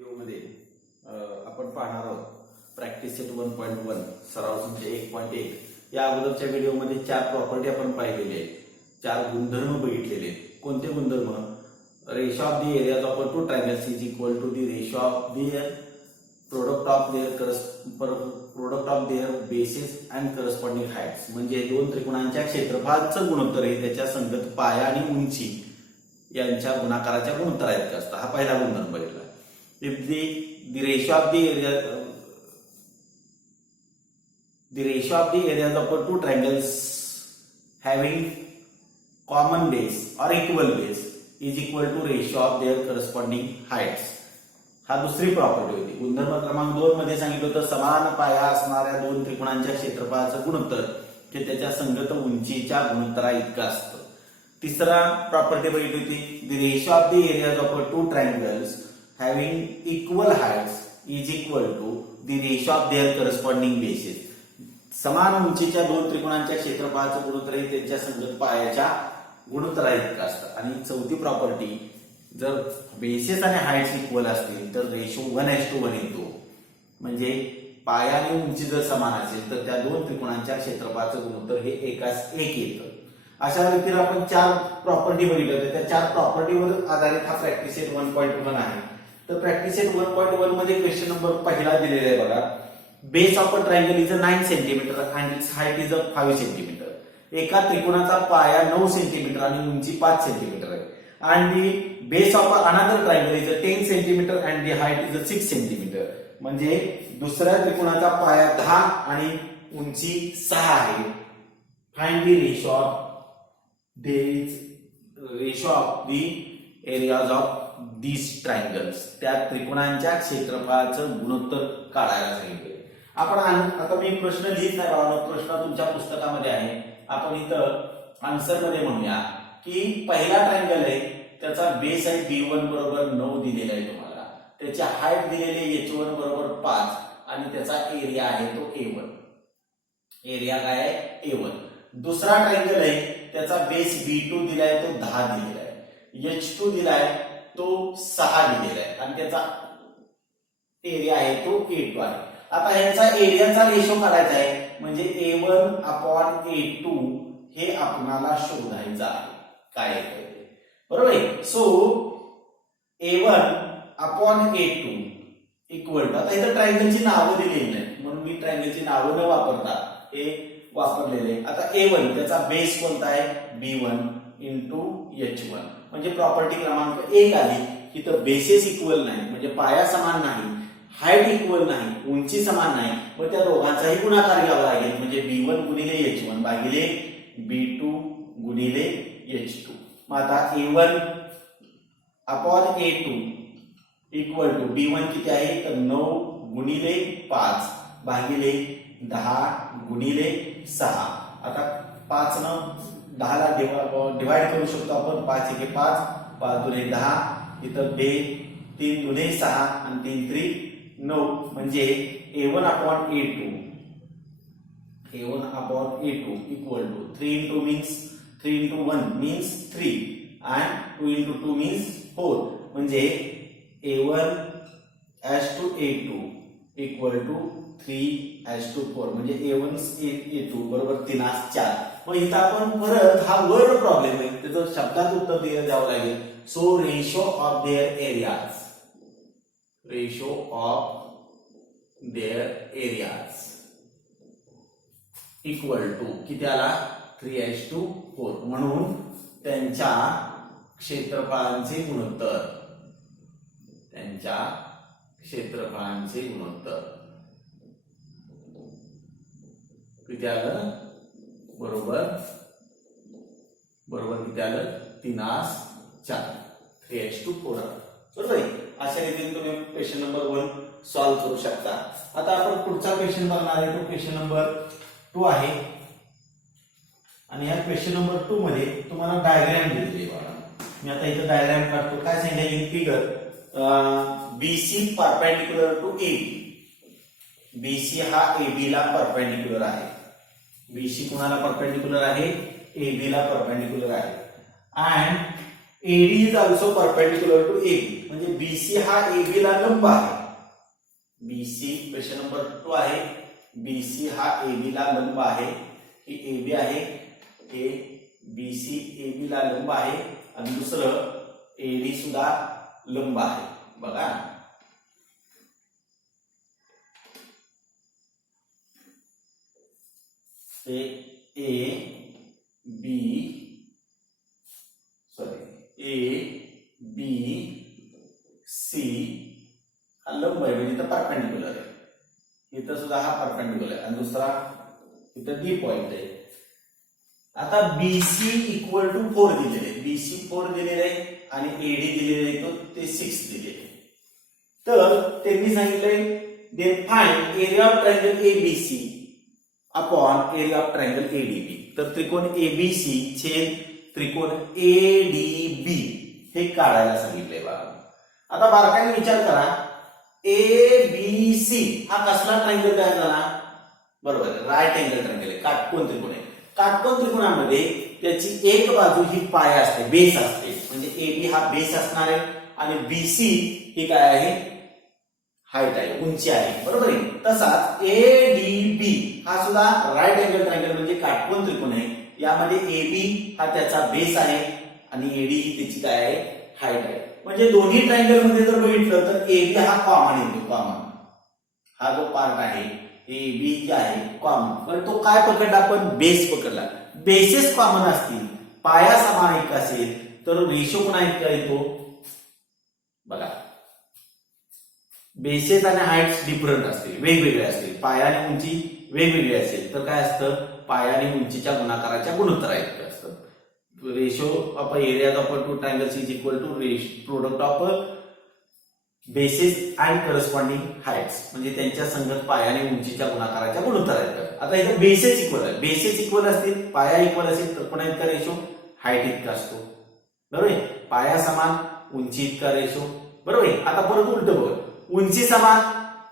व्हिडिओमध्ये आपण पाहणार आहोत प्रॅक्टिस सेट 1.1 सराव संच 1.1 या अगोदरच्या व्हिडिओमध्ये 4 प्रॉपर्टी आपण पाहिलेले आहेत, 4 गुणधर्म बघितलेले आहेत. कोणते गुणधर्म? Ratio of the areas of two triangles is equal to the ratio of their product of their bases and corresponding heights. म्हणजे दोन त्रिकोणांच्या क्षेत्रफळाचं गुणोत्तर हे त्याच्या संगत पाया आणि उंची यांच्या गुणाकाराच्या गुणोत्तरा इतका असतं. हा पहिला गुणधर्म बघितला. If the ratio of the areas of two triangles having common base or equal base is equal to ratio of their corresponding heights. हा दुसरी प्रॉपर्टी होती. गुणधर्म क्रमांक 2 मध्ये सांगितलं होतं समान पाया असणाऱ्या दोन त्रिकोणांच्या क्षेत्रफळाचं गुणोत्तर हे त्याच्या संगत उंचीच्या गुणोत्तरा इतकं असतं. तिसरा प्रॉपर्टी बघितली होती the ratio of the areas of two triangles having equal heights is equal to the ratio of their corresponding bases. समान उंचीच्या दोन त्रिकोणांच्या क्षेत्रफळाचं गुणोत्तर हे त्यांच्या संगत पायाच्या गुणोत्तरा इतकं असतं. आणि चौथी प्रॉपर्टी, जर बेसिस आणि हाइट्स इक्वल असतील तर रेशो 1:1 येतो. म्हणजे पाया आणि उंची जर समान असेल तर त्या दोन त्रिकोणांच्या क्षेत्रफळाचं गुणोत्तर हे 1:1 येतं. अशा रीतीने आपण 4 प्रॉपर्टी बघितल्या होत्या. त्या 4 प्रॉपर्टीवर आधारित हा प्रॅक्टिस सेट 1.1 आहे. तर प्रॅक्टिस सेट 1.1 मध्ये क्वेश्चन नंबर पहिला दिलेला आहे बघा. Base of a triangle is 9 centimetre and it's height is 5 centimetre. एका त्रिकोणाचा पाया 9 सेंटीमीटर आणि उंची 5 सेंटीमीटर आहे. And the base of another triangle is 10 centimetre and the height is 6 centimetre. म्हणजे दुसऱ्या त्रिकोणाचा पाया 10 आणि उंची 6 आहे. Find the ratio of the areas of these triangles. त्या त्रिकोणांच्या क्षेत्रफळाचं गुणोत्तर काढायला सांगितले. आपण आता मी प्रश्न लिहित नाही बाबा, प्रश्न तुमच्या पुस्तकामध्ये आहे. आपण इथं आन्सर मध्ये म्हणूया की पहिला ट्रायंगल आहे, त्याचा बेस आहे B1 बरोबर 9 दिलेला आहे तुम्हाला. त्याची हाईट दिलेली H1 बरोबर 5 आणि त्याचा एरिया आहे तो A1. एरिया काय आहे? A1. दुसरा ट्रायंगल आहे, त्याचा बेस B2 दिलाय तो 10 दिलेला आहे. H2 दिलाय तो 6 दिलेला आहे आणि त्याचा एरिया आहे तो A2 आहे. आता ह्याचा एरियाचा रेशो काढायचा आहे. म्हणजे A1/A2 हे आपणाला शोधायचं आहे. काय आहे बरोबर आहे. सो A1/A2 इक्वल टू, आता इथं ट्रायंगलची नावं दिलेली नाही म्हणून मी ट्रायंगलची नावं न वापरता हे वापरलेले. आता A1 त्याचा बेस कोणता आहे? B1 into H1. म्हणजे प्रॉपर्टी क्रमांक 1 आली की तर बेसिस इक्वल नाही, म्हणजे पाया समान नाही, हाईट इक्वल नाही, उंची समान नाही, मग त्या दोघांचाही गुणाकार घ्यावा लागेल. म्हणजे B1 गुणिले H1 भागिले B2 गुणिले H2. मग आता A1/A2 इक्वल टू B1 किती आहे तर 9 गुणिले 5 भागिले 10 गुणिले 6. आता 5 न 10 ला डिवाइड करू शकतो आपण. 5 1 5, 5 दुने 10, इथं 3 दुने 6 आणि 3 3 9. म्हणजे A1/A2 equal to 3 into 1 means 3 and 2 into 2 means 4. म्हणजे A1:A2 इक्वल टू 3:4. म्हणजे A1:A2 बरोबर 3:4. मग इथं आपण परत हा वर्ड प्रॉब्लेम आहे, त्याचं शब्दात उत्तर द्यावं लागेल. So ratio of their areas equal to किती आला? 3:4. म्हणून त्यांच्या क्षेत्रफळांचे गुणोत्तर किती आलं? बरोबर किती आलं? 3:4. 3:4 आलं. बरोबर आहे. अशा रीतीने तुम्ही क्वेश्चन नंबर 1 सॉल्व्ह करू शकता. आता आपण पुढचा क्वेश्चन बघणार आहे. तो क्वेश्चन नंबर 2 आहे आणि या क्वेश्चन नंबर 2 मध्ये तुम्हाला डायग्राम दिलेली आहे. मी आता इथं डायग्राम काढतो. काय सांगितलं? In figure BC perpendicular to AB. BC हा AB ला परपेंडिक्युलर आहे. BC कुणाला परपेंडिक्युलर आहे? AB ला परपेंडिक्युलर आहे. And AD is also perpendicular to AB, म्हणजे बीसी हा एबी ला लंब आहे. बीसी क्वेश्चन नंबर 2 आहे. बीसी हा एबी ला लंब आहे. ही एबी आहे, हे बीसी एबी ला लंब आहे आणि दुसरं एडी सुद्धा लंब आहे. बघा हे ए बी सी हा लंब आहे, म्हणजे इथं परपेंडिक्युलर आहे. इथं सुद्धा हा परपेंडिक्युलर आहे आणि दुसरा इथं डी पॉइंट आहे. आता बीसी इक्वल टू 4 दिलेले आहे. बीसी 4 दिलेले आहे आणि एडी दिलेले आहे तो ते 6 दिलेले आहे. तर त्यांनी सांगितलंय they find area of triangle ABC upon area of triangle ADB. तर त्रिकोण एबीसी छेद त्रिकोण एडीबी हे काढायला सांगितलंय बघा. आता बारकाईने विचार करा, एबीसी हा कसला ट्रायंगल तयार झाला? बरोबर आहे, राईट अँगल ट्रायंगल आहे, काटकोन त्रिकोण आहे. काटकोन त्रिकोणामध्ये त्याची एक बाजू ही पाय असते, बेस असते, म्हणजे एबी हा बेस असणार आहे आणि बीसी ही काय आहे? हाईट आहे, उंची आहे. बरोबर आहे. तसाच एडीबी हा सुद्धा राईट अँगल ट्रायंगल म्हणजे काटकोन त्रिकोण आहे. यामध्ये एबी हा त्याचा बेस आहे आणि एडी ही त्याची काय आहे? हाईट आहे. म्हणजे दोन्ही ट्रायंगल मध्ये जर बघितलं तर एबी हा कॉमन येतो. कॉमन हा जो पार्ट आहे एबी जे आहे कॉमन, पण तो काय पकडला? आपण बेस पकडला. बेसेस कॉमन असतील, पाया समान एक असेल तर रेशो पुन्हा इतका येतो. बघा बेसेस आणि हाईट्स डिफरंट असतील, वेगवेगळे असतील, पाया आणि उंची वेगवेगळी असेल तर काय असतं? पाया आणि उंचीच्या गुणाकाराच्या गुणोत्तरा इतकं असतं. Ratio of area of two triangles is equal to product of bases and corresponding heights, म्हणजे त्यांच्या संगत पाया आणि उंचीच्या गुणाकाराच्या गुणोत्तरा येतात. आता इथं बेसेस इक्वल आहे, बेसेस इक्वल असतील, पाया इक्वल असेल तर पुन्हा इतका रेशो हाईट इतका असतो. बरोबर आहे. पाया समान, उंची इतका रेशो. बरोबर आहे. आता परत उलट बघ, उंची समान,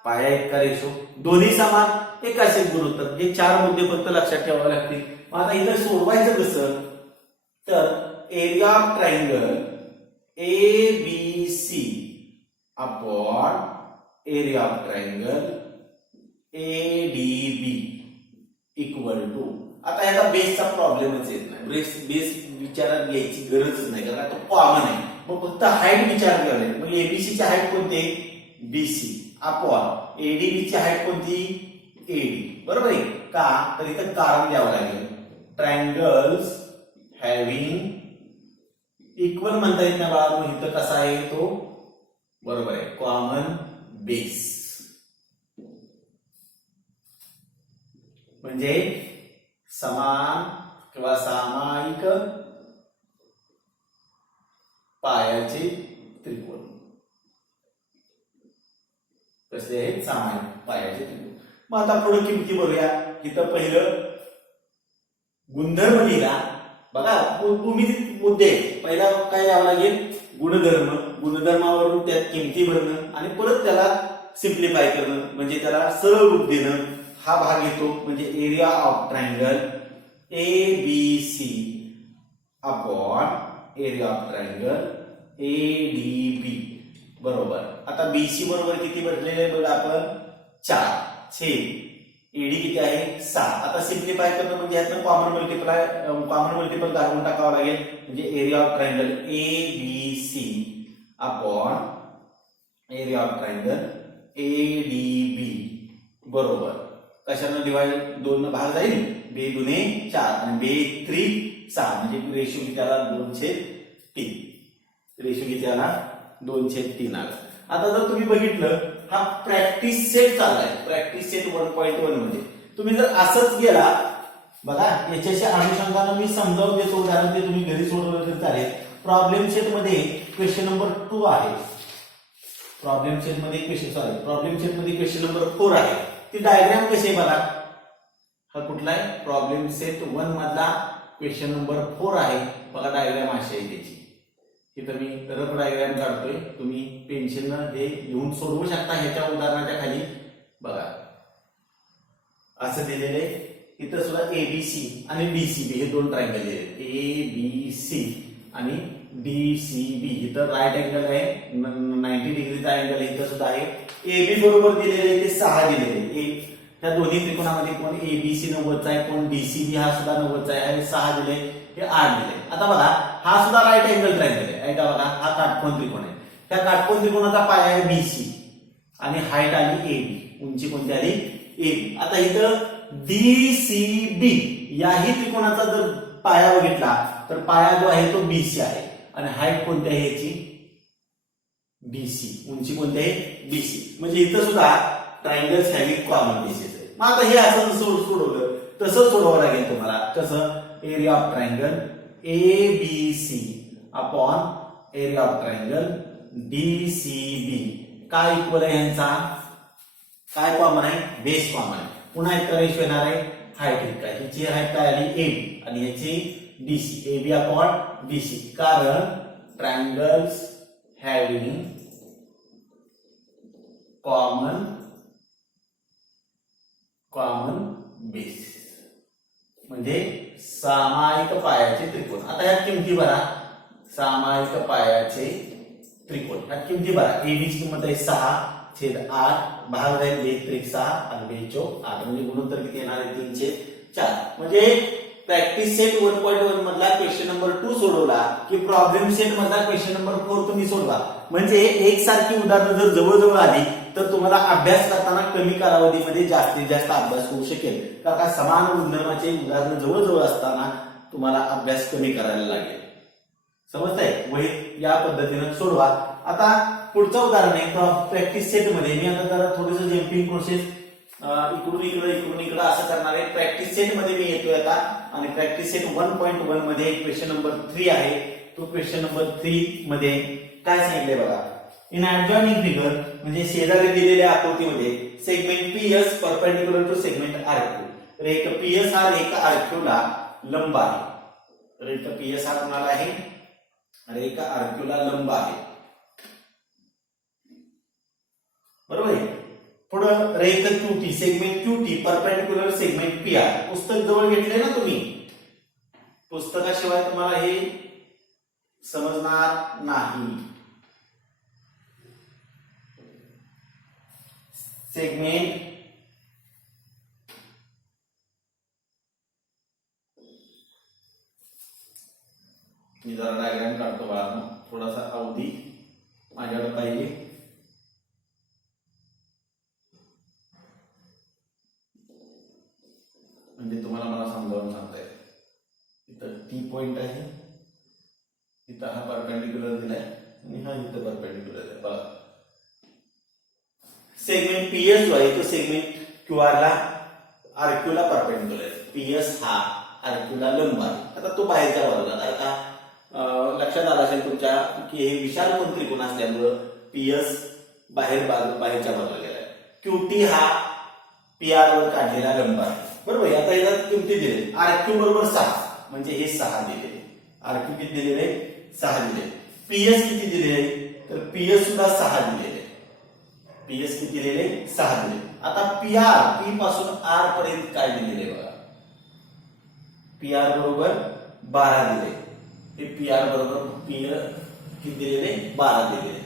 पाया इतका रेशो, दोन्ही समान, एक असेल गुणोत्तर. हे 4 मुद्दे फक्त लक्षात ठेवावे लागतील. आता इथं सोडवायचं कसं? तर area of triangle ABC upon area of triangle ADB equal to, आता याला बेसचा प्रॉब्लेमच येत नाही. बेस विचारात घ्यायची गरजच नाही, कारण तो कॉमन आहे. मग फक्त हाईट विचारात घ्यावी. मग एबीसीची हाईट कोणती? बीसी अपॉन एडीबीची हाईट कोणती? एडी. बरोबर आहे का? तर इथं कारण द्यावं लागेल. ट्रायंगल्स हॅव्हिंग इक्वल म्हणता येत नाही बाळा, मग इथं कसा आहे तो? बरोबर आहे, कॉमन बेस. म्हणजे समान किंवा सामायिक पायाचे त्रिकोण. कसले आहेत? सामायिक पायाचे त्रिकोण. मग आता पुढे किमती बघूया. इथं पहिलं गुणधर्म लिहिला. बघा तुम्ही मुद्दे पहिला काय द्यावं लागेल? गुणधर्म. गुणधर्मावरून त्यात किमती भरणं आणि परत त्याला सिम्प्लिफाय करणं, म्हणजे त्याला सरळ रूप देणं. हा भाग येतो म्हणजे area of triangle ABC upon area of triangle ADB. बरोबर. आता बीसी बरोबर किती भेटलेले आहे बघा आपण? 4 छेद एडी किती आहे? 6. आता सिम्प्लिफाय करणं म्हणजे यातनं कॉमन मल्टिपल काढून टाकावं लागेल. म्हणजे area of triangle ABC upon area of triangle ADB बरोबर. कशानं डिवाइड? 2 न भाग जाईल. बे दुने 4 आणि बे 3 6, म्हणजे रेशो किती आला? 2/3. रेशो किती आला? 2/3 आला. आता जर तुम्ही बघितलं, हा प्रॅक्टिस सेट चाललाय. प्रॅक्टिस सेट 1.1 मध्ये तुम्ही जर असंच गेला, बघा याच्याशी अनुषंगानं मी समजावून देतो उदाहरण, ते तुम्ही घरी सोडवलं तर चालेल. प्रॉब्लेम सेट मध्ये क्वेश्चन नंबर 2 आहे. प्रॉब्लेम सेट मध्ये क्वेश्चन नंबर 4 आहे. ती डायग्राम कशी आहे बघा. हा कुठला आहे? प्रॉब्लेम सेट 1 मधला क्वेश्चन नंबर 4 आहे. बघा डायग्राम अशी आहे त्याची. इथं मी रफ डायग्राम काढतोय, तुम्ही पेन्सिलनं हे लिहून सोडवू शकता ह्याच्या उदाहरणाच्या खाली. बघा असं दिलेले. इथं सुद्धा एबीसी आणि डीसीबी हे 2 ट्रायंगल दिले. एबीसी आणि DCB, इथं राईट अँगल आहे 90 डिग्रीचा अँगल इथं सुद्धा आहे. AB बरोबर दिलेले आहे ते 6 दिलेले. ह्या दोन्ही त्रिकोणामध्ये कोण ABC 90चा आहे, कोण DCB हा सुद्धा 90चा आहे. हे 6 दिले, हे 8 दिले. आता बघा हा सुद्धा राईट अँगल ट्रायंगल आहे का बघा, हा काटकोन त्रिकोण आहे. त्या काटकोन त्रिकोणाचा पाया आहे BC आणि हाईट आली AB, उंची कोणती आली AB. आता इथं DCB याही त्रिकोणाचा जर पाया बघितला तर पाया जो आहे तो BC आहे आणि हाईट कोणती आहे याची BC, उंची कोणती आहे BC. म्हणजे इथं सुद्धा ट्रायंगल्स हॅव्हिंग कॉमन बेसिस आहे. मग आता हे असं सोडवलं तसं सोडवावं लागेल तुम्हाला. कसं, area of triangle ABC upon area of triangle DCB काय इक्वल आहे, यांचा काय कॉमन आहे, बेस कॉमन आहे. पुन्हा एक रेशो येणार आहे हाईट इतका, हिची हाईट काय आली AB आणि याची DC, AB अपॉन BC. कारण ट्रायंगल्स हॅव्हिंग कॉमन बेसिस म्हणजे सामायिक पायाचे त्रिकोण. आता ह्या किमती भरा, सामायिक पायाचे त्रिकोण ह्या किमती भरा. AB ची किंमत आहे 6/8, भाग जाईल 2 आणि 2 म्हणजे गुणोत्तर किती येणार आहे 3/4. म्हणजे प्रॅक्टिस सेट 1.1 मधला क्वेश्चन नंबर 2 सोडवला की प्रॉब्लेम सेट मधला क्वेश्चन नंबर 4 तुम्ही सोडवा. म्हणजे एकसारखी उदाहरणं जर जवळजवळ आली तर तुम्हाला अभ्यास करताना कमी कालावधीमध्ये जास्तीत जास्त अभ्यास होऊ शकेल. कारण का समान गुणधर्माचे उदाहरणं जवळजवळ असताना तुम्हाला अभ्यास कमी करायला लागेल. समजतंय, वही या पद्धतीने सोडवा. आता पुढचं उदाहरण आहे प्रॅक्टिस सेट मध्ये. मी आता जरा थोडस जम्पिंग प्रोसेस इकडून इकडं असं करणार आहे. प्रॅक्टिस सेट मध्ये मी येतोय आता आणि प्रॅक्टिस सेट 1.1 मध्ये क्वेश्चन नंबर 3 आहे. तो क्वेश्चन नंबर 3 मध्ये काय सांगितलंय बघा. इन ऍडजॉइनिंग फिगर म्हणजे शेजारी दिलेल्या आकृतीमध्ये segment PS perpendicular to segment RQ. रेख PS हा रेख RQ ला लंब आहे. रेख PS हा कोणाला आहे, रेख RQ ला लंब आहे. बरोबर आहे. पुढं रेख QT segment QT perpendicular segment PR. पुस्तक जवळ घेतले ना तुम्ही, पुस्तकाशिवाय तुम्हाला हे समजणार नाही. सेगमेंट मी जरा डायग्राम काढतो बाळांनो, थोडासा अवधी माझ्याकडे पाहिजे. म्हणजे तुम्हाला मला समजावून सांगता येईल. इथं T पॉइंट आहे, इथं हा परपेंडिक्युलर दिलाय आणि हा इथं परपेंडिक्युलर आहे. बघा सेगमेंट PS जो आहे तो सेगमेंट QR ला RQ ला परपेंडिक्युलर आहे. PS हा RQ ला लंब आहे. आता तो बाहेरच्या बाजूला. आता लक्षात आलं असेल तुमच्या की हे विशाल कोन त्रिकोण असल्यामुळं PS बाहेरच्या बाजूला गेलाय. QT हा PR वर काढलेला लंब आहे. बरोबर. आता याला किमती दिले. RQ बरोबर 6 म्हणजे हे 6 दिले. RQ किती दिलेले 6 दिले. PS किती दिले तर PS सुद्धा 6 दिलेले. PS किती दिलेले 6 दिले. आता PR P पासून R पर्यंत काय दिलेले बघा. PR बरोबर 12 दिले. हे PR बरोबर किती दिलेले 12 दिलेले.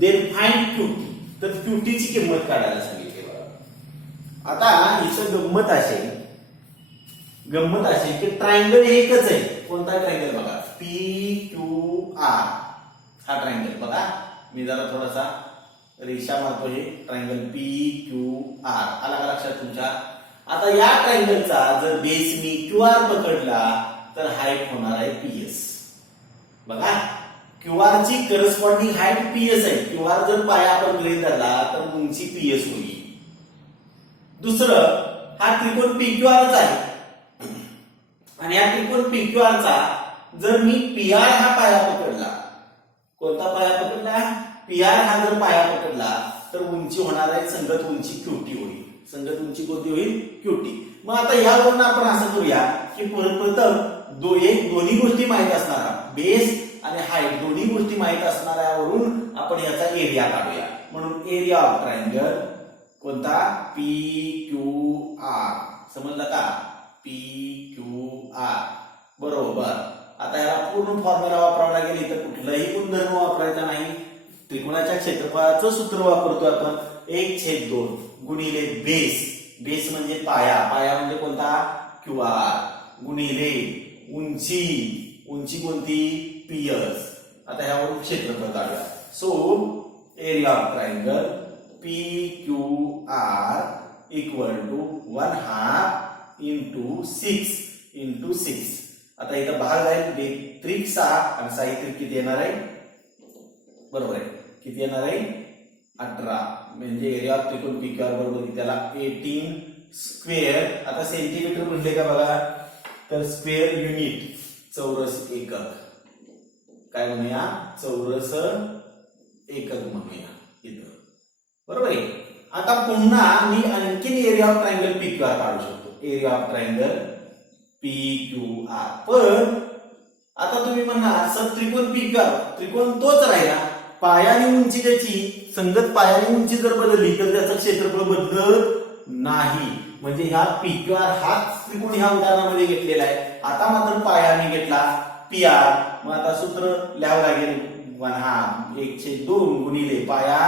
Then find QT. तर QT ची किंमत काढायला सांगितली बघा. आता इथं गंमत अशी की ट्रायंगल एकच आहे. कोणता ट्रायंगल बघा PQR हा ट्रायंगल बघा. मी जरा थोडासा रेषा मारतो. हे ट्रायंगल PQR आला का लक्षात तुमच्या. आता या ट्रायंगलचा जर बेस मी QR पकडला तर हाईट होणार आहे PS. बघा QR ची करस्पॉन्डिंग हाईट PS आहे. QR जर पाया आपण गृहीत धरला तर उंची PS होईल. दुसरं हा त्रिकोण PQRच आहे आणि या त्रिकोण PQR चा जर मी PR हा पाया पकडला, कोणता पाया पकडला PR हा जर पाया पकडला तर उंची होणार आहे संगत उंची QT होईल. संगत उंची कोणती होईल QT. मग आता यावरून आपण असं करूया की प्रथम दोन्ही गोष्टी माहित असणारा बेस आणि हाईट दोन्ही गोष्टी माहित असणाऱ्यावरून आपण याचा एरिया काढूया. म्हणून एरिया ऑफ ट्रायंगल कोणता PQR. समजलं का PQR बरोबर. आता याला पूर्ण फॉर्म्युला वापरावा लागेल, इथं कुठलाही गुणधर्म वापरायचा नाही. त्रिकोणाच्या क्षेत्रफळाचं सूत्र वापरतो आपण 1/2 गुणिले बेस. बेस म्हणजे पाया, पाया म्हणजे कोणता QR गुणिले उंची, उंची कोणती PS. आता ह्यावरून क्षेत्रफळ काढूया. So area of triangle PQR equal to 1/2 into 6. आता इथं भाग आहे त्रिक 6 आणि साहित्य किती येणार आहे बरोबर आहे, किती येणार आहे 18. म्हणजे एरिया ऑफ त्रिकोण PQR बरोबर किती त्याला 18 स्क्वेअर. आता सेंटीमीटर म्हणले का बघा, तर स्क्वेअर युनिट चौरस एकक, काय म्हणूया चौरस एकक म्हणूया इथं बरोबर आहे. आता पुन्हा मी आणखीन एरिया ऑफ ट्रायंगल PQR काढू शकतो, एरिया ऑफ ट्रायंगल PQR. पण आता तुम्ही म्हणणार सर त्रिकोण PQR त्रिकोण तोच राहिला, पाया आणि उंची त्याची संगत पाया आणि उंची जर बदलली तर त्याचं क्षेत्रफळ बदलत नाही. म्हणजे ह्या PQR हाच त्रिकोण ह्या उदाहरणामध्ये घेतलेला आहे. आता मात्र पायाने घेतला PR, मग आता सूत्र लिहावं लागेल 1/2 गुणिले पाया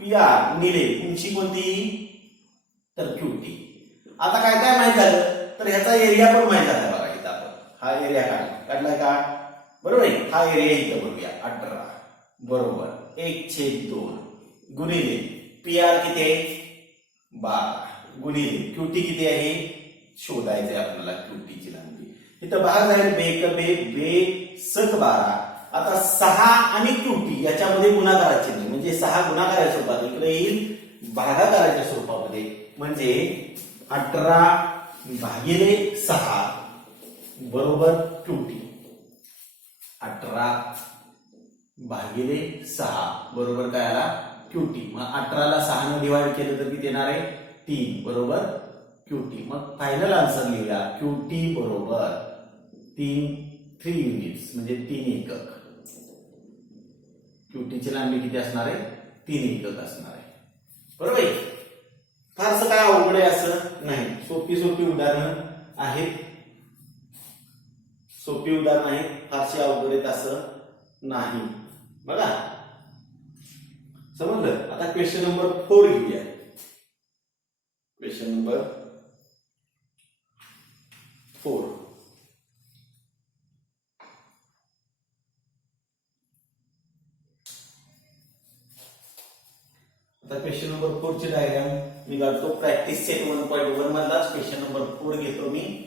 PR गुणिले उंची कोणती तर QT. आता काय काय माहित झालं तर ह्याचा एरिया पण माहित झाला बघा. इथं आपण हा एरिया काढलाय का बरोबर आहे. हा एरिया इथं बघूया 18 बरोबर 1/2 गुणिले PR किती आहे 12 गुणिले QT किती आहे शोधायचंय आपल्याला QT ची लांबी. इथं भाग आहे बे 12. आता 6 आणि QT याच्यामध्ये गुणाकाराचे नाही, म्हणजे 6 गुणाकाराच्या स्वरूपात इकडे येईल भागाकाराच्या स्वरूपामध्ये, म्हणजे 18 भागिले 6 बरोबर QT. 18 भागिले 6 बरोबर काय आला QT. मग 18 ला 6 ने डिवाइड केलं तर किती येणार आहे 3 बरोबर QT. मग फायनल आन्सर लिहूया QT बरोबर 3 युनिट्स म्हणजे 3 एकक. QT ची लांबी किती असणार आहे 3 एकक असणार आहे बरोबर आहे. फारसं काय अवघड आहे असं नाही, सोपी उदाहरणं आहेत, फारशी अवघड आहेत असं नाही बघा समजलं. आता क्वेश्चन नंबर 4 घेऊया. Question number 4. आता क्वेश्चन नंबर 4 ची डायग्राम मी काढतो. प्रॅक्टिस सेट 1.1 मधलाच क्वेश्चन नंबर 4 घेतो मी.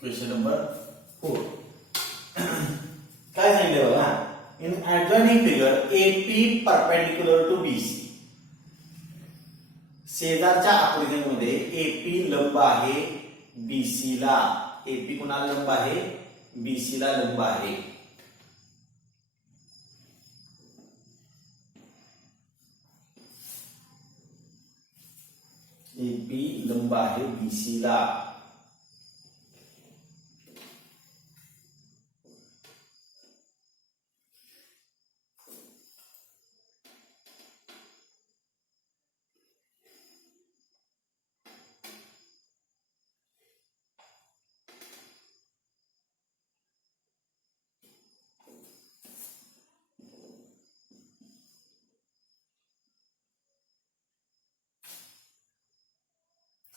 क्वेश्चन नंबर 4 काय सांगितलं बघा, in adjoining figure AP perpendicular to BC. शेजारच्या आकृतीमध्ये AP लंब आहे BC ला. AP कोणाला लंब आहे BC ला लंब आहे. AP लंब आहे BC ला.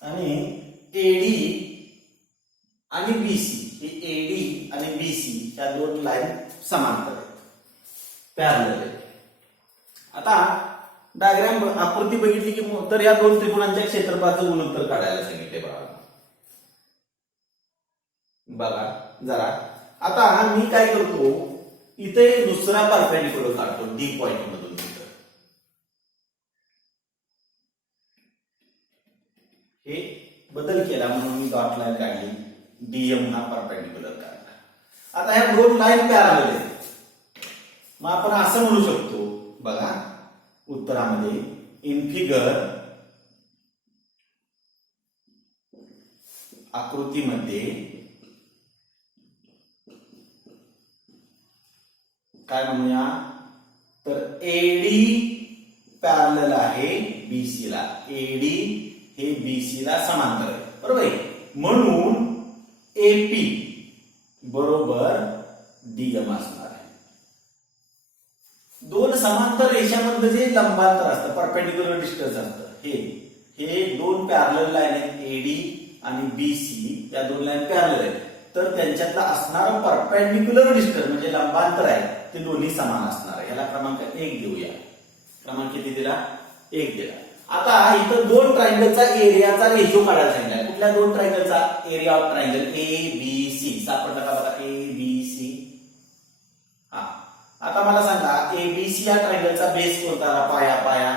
आणि AD आणि BC हे AD आणि BC या दोन लाईन समांतर आहेत, पॅरलल आहेत. आता डायग्राम आकृती बघितली की तर या दोन त्रिकोणांच्या क्षेत्रफळाचं गुणोत्तर काढायला सांगितले बघा जरा. आता मी काय करतो इथे दुसरा परपेंडिक्युलर काढतो D पॉइंट मधून. हे बदल केला म्हणून मी डॉट लाईन काढली, DM हा परपेंडिक्युलर काढला. आता ह्या दोन लाईन पॅरलल आहेत. मग आपण असं म्हणू शकतो बघा उत्तरामध्ये, इन फिगर आकृतीमध्ये काय म्हणूया तर तर एडी पॅरलल आहे बीसी ला, एडी हे बीसी ला समांतर आहे, बरोबर आहे. म्हणून एपी बरोबर डीएम असणार आहे. दोन समांतर रेषांमध्ये जे लंबांतर असतं, परपेंडिक्युलर डिस्टन्स असतं, हे दोन पॅरलल लाईन आहेत, एडी आणि बीसी या दोन लाईन पॅरलल आहेत. तर त्यांच्यातला असणारं परपेंडिक्युलर डिस्टन्स म्हणजे लंबांतर आहे ते दोन्ही समान असणार आहे. याला क्रमांक 1 देऊया. क्रमांक किती दिला? 1 दिला. आता इथं दोन ट्रायंगलचा एरियाचा रेशो काढायला सांगितलाय. कुठल्या दोन ट्रायंगलचा? Area of triangle A B C. सापडला का बघा? A B C. हा, आता मला सांगा एबीसी या ट्रायंगलचा बेस कोणता आला? पाया.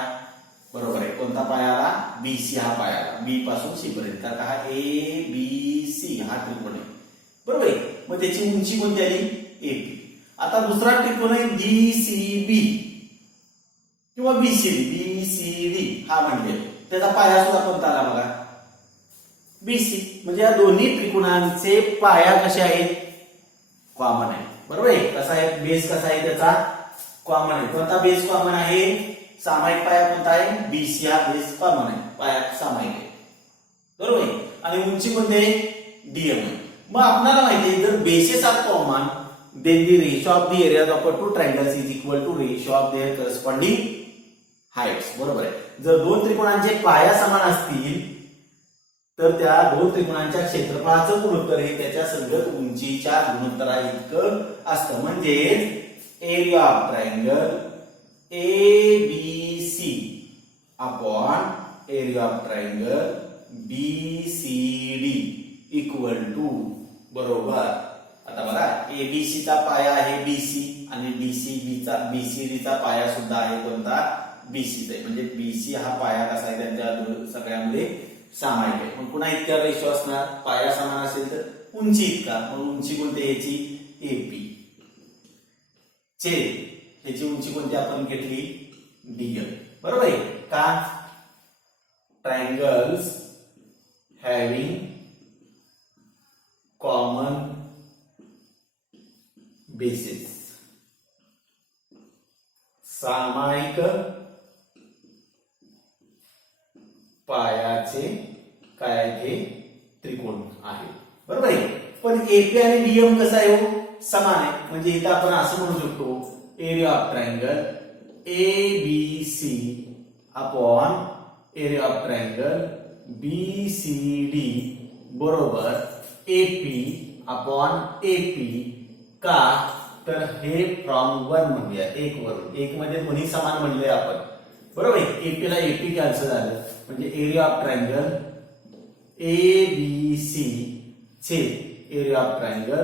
बरोबर आहे. कोणता पाया आला? बीसी हा पाया आला. बी पासून सी पर्यंत. तर हा ए बी सी हा त्रिकोण आहे, बरोबर आहे. मग त्याची उंची कोणती आली? एपी. आता दुसरा त्रिकोण आहे डीसीबी किंवा बीसीडी हा म्हणजे त्याचा पाया सुद्धा कोणता आला बघा? बीसी. म्हणजे या दोन्ही त्रिकोणांचे पाया कसे आहेत? कॉमन आहे, बरोबर आहे. कसा आहे? बेस कसा आहे त्याचा? कॉमन आहे. कोणता बेस कॉमन आहे? सामायिक पाया कोणता आहे? बीसी हा बेस कॉमन आहे, पाया सामायिक आहे, बरोबर आहे. आणि उंची कोणती आहे? डीएम आहे. मग आपल्याला माहिती आहे जर bases are common then the ratio of the areas of two triangles is equal to ratio of their corresponding heights. बरोबर आहे. जर दोन त्रिकोणांचे पाया समान असतील तर त्या दोन त्रिकोणांच्या क्षेत्रफळाचं गुणोत्तर हे त्याच्या संगत उंचीच्या गुणोत्तरा इतकं असतं. म्हणजे area of triangle ABC upon area of triangle BCD equal to, बरोबर. आता बघा एबीसीचा पाया आहे बीसी आणि बीसीडीचा पाया सुद्धा आहे कोणता? बीसीचा आहे. म्हणजे बीसी हा पाया कसा आहे? त्यांच्या सगळ्यामध्ये सामायिक आहे. मग पुन्हा इतक्या रेशो असणार. पाया समान असेल तर उंची इतका. मग उंची कोणती याची? एपी चे ह्याची उंची कोणती आपण घेतली? डीएम, बरोबर आहे. का? ट्रायंगल्स हॅव्हिंग कॉमन बेसिस, सामायिक पायाचे काय हे त्रिकोण आहे, बरोबर आहे. पण एपी आणि डीएम कसं आहे? हो, समान आहे. म्हणजे इथं आपण असं म्हणू शकतो area of triangle ABC upon area of triangle BCD बरोबर एपी अपॉन एपी. का? तर हे फ्रॉम 1 म्हणूया, 1 वरून. 1 मध्ये दोन्ही समान म्हणले आपण, बरोबर आहे. एपी ला एपी कॅन्सल झालं म्हणजे एरिया ऑफ ट्रायंगल एबीसी चे एरिया ऑफ ट्रायंगल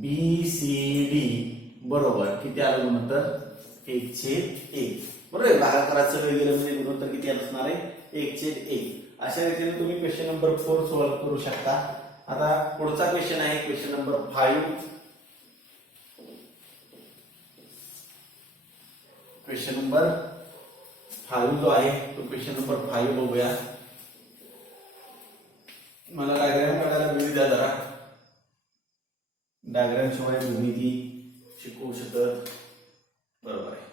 बीसीडी बरोबर किती आलं गुणोत्तर? 1/1. बरोबर आहे. भागाकाराचं वेळ गेलं म्हणजे गुणोत्तर किती असणार आहे? 1/1. अशा रीतीने तुम्ही क्वेश्चन नंबर 4 सॉल्व्ह करू शकता. आता पुढचा क्वेश्चन आहे क्वेश्चन नंबर 5. क्वेश्चन नंबर 5 जो आहे तो क्वेश्चन नंबर 5 बघूया. मला डायग्राम काढायला वेळ द्या जरा. डायग्राम शिवाय भूमिती शिकवू शकत. बरोबर आहे.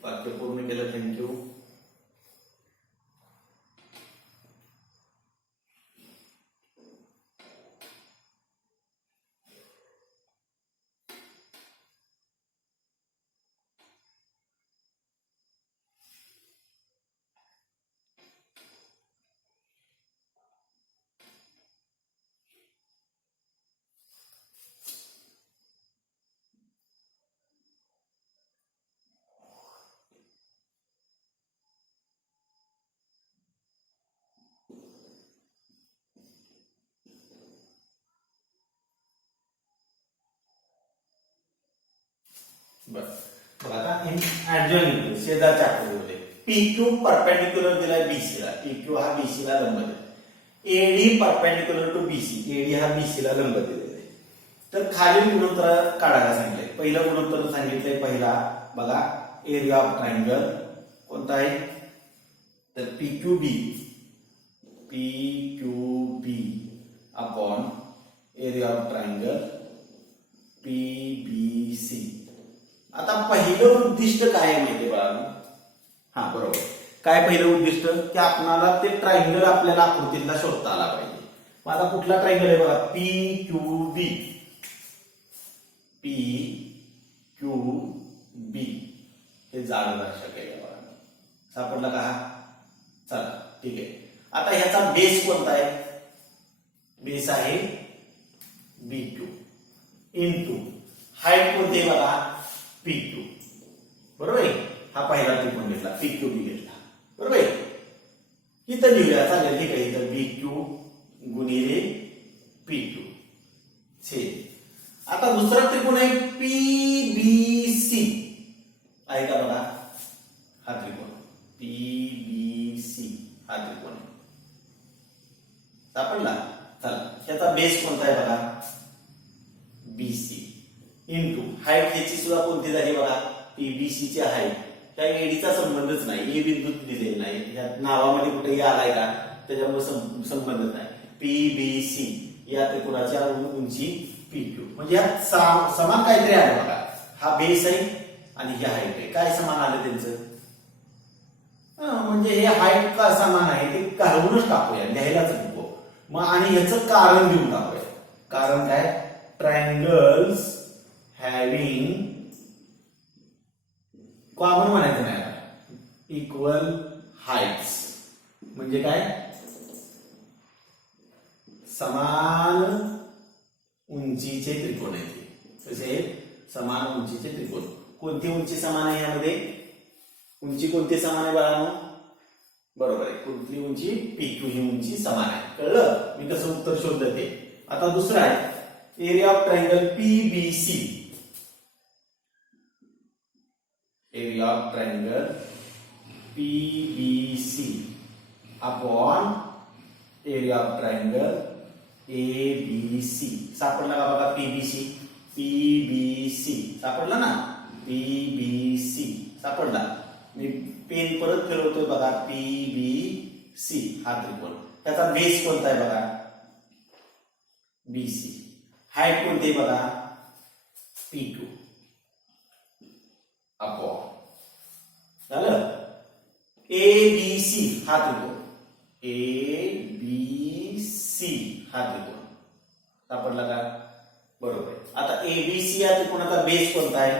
वाक्य पूर्ण केलं. थँक्यू. बरं, आता ऍडजॉइनिंग शेजारच्या आकृतीमध्ये PQ परपेंडिक्युलर दिलाय BC ला. PQ हा BC ला लंब दिलाय. AD perpendicular to BC, AD हा BC ला लंब दिलेला आहे. तर खालील गुणोत्तर काढायला सांगितलंय. पहिलं गुणोत्तर सांगितलंय. पहिला बघा एरिया ऑफ ट्रायंगल कोणता आहे? तर PQB upon area of triangle PBC आता पहिलं उद्दिष्ट काय आहे माहितीये बाळांनो? हा बरोबर. काय पहिलं उद्दिष्ट की आपणाला ते ट्रायंगल आपल्याला आकृतीतला शोधता आला पाहिजे. मग आता कुठला ट्रायंगल आहे बघा? पी क्यू बी. पी क्यू बी हे जाड दर्शक आहे बघा. सापडला का? चला ठीक आहे. आता ह्याचा बेस कोणता आहे? बेस आहे बी क्यू इंटू हाईट कोणती आहे बघा? P Q. बरोबर आहे. हा पहिला त्रिकोण घेतला, पी क्यू बी घेतला. बरोबर आहे. इथं लिहूया चालेल. ठीक आहे. इथं बी क्यू गुणिले पी क्यू छेद. आता दुसरा त्रिकोण आहे पी बी सी आहे का बघा? हा त्रिकोण पी बी सी हा त्रिकोण सापडला. चला त्याचा बेस कोणता आहे बघा? बी सी इंटू हाईट ह्याची सुद्धा कोणती झाली बघा? पीबीसी ची हाईट. त्या एडीचा संबंधच नाही, ए बिंदू दिलेला नाही या नावामध्ये कुठेही आलाय का? त्याच्यामुळे संबंधच नाही. पीबीसी या त्रिकोणाच्या उंची पी क्यू म्हणजे यात समान काहीतरी आहे बघा. हा बेस आहे आणि ही हाईट आहे. काय समान आलं त्यांचं? म्हणजे हे हाईट का समान आहे ते काढूनच टाकूया, लिहायलाच नको. मग आणि याचं कारण देऊन टाकूया. कारण काय? ट्रायंगल्स हॅव्हिंग कॉमन म्हणायचं नाही, इक्वल हाईट्स म्हणजे काय? समान उंचीचे त्रिकोण आहेत. कसे? समान उंचीचे त्रिकोण. कोणती उंची समान आहे यामध्ये? उंची कोणती समान आहे बाळांनो? बरोबर आहे. कुठली उंची? पी क्यू ही उंची समान आहे. कळलं मी कसं उत्तर शोधलं ते? आता दुसरं आहे area of triangle PBC. Area of triangle PBC upon area of triangle ABC. सापडला का बघा? पीबीसी. पीबीसी सापडला ना? पीबीसी सापडला. मी पेन परत फिरवतोय बघा. पीबीसी हा त्रिकोण. त्याचा बेस कोणता आहे बघा? बीसी. हाईट कोणती आहे बघा? पी क्यू अपॉन झालं एबीसी हा त्रिकोण. एबीसी हा त्रिकोण सापडला का? बरोबर आहे. आता एबीसी या त्रिकोणाचा बेस कोणता आहे?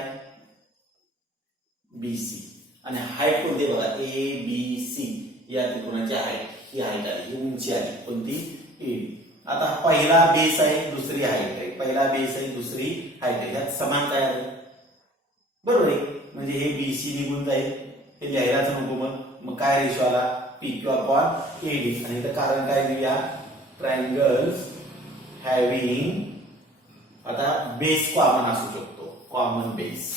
बीसी. आणि हाईट कोणती बघा? एबीसी या त्रिकोणाची हाईट ही हाईट आली, ही उंची आली कोणती? एबी. आता पहिला बेस आहे, दुसरी हाईट आहे. पहिला बेस आहे, दुसरी हाईट आहे. यात समान काय आहे? बरोबर आहे. म्हणजे हे बीसी निघून जाईल, हे लिहायलाच नको. मग काय रेशो आला? P Q upon AD. आणि इथं कारण काय लिहूया? Triangles having. आता बेस कॉमन असू शकतो, कॉमन बेस.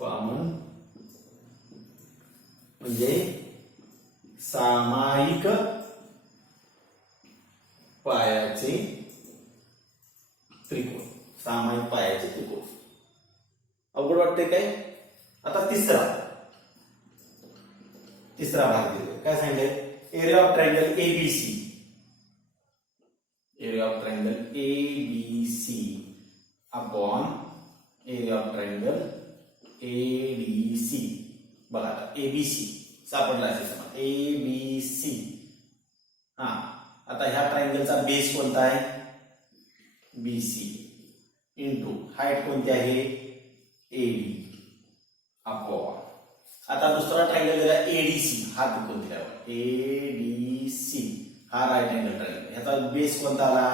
कॉमन म्हणजे सामायिक पायाचे त्रिकोण. सामायिक पायाचे त्रिकोण. अवघड वाटते काय? आता तिसरा भाग दिले. काय सांगितलंय? Area of triangle ABC. Area of triangle ABC upon area of triangle ADC. बघा आता एबीसी सापडला असेल समान. एबीसी. हा आता ह्या ट्रायंगलचा बेस कोणता आहे? बीसी इंटू हाईट कोणती आहे? AD upon. आता दुसरा ट्रायंगल दिला एडीसी. हा त्रिकोण दिल्यावर एडीसी हा राईट अँगल ट्रायंगल. ह्याचा बेस कोणता आला?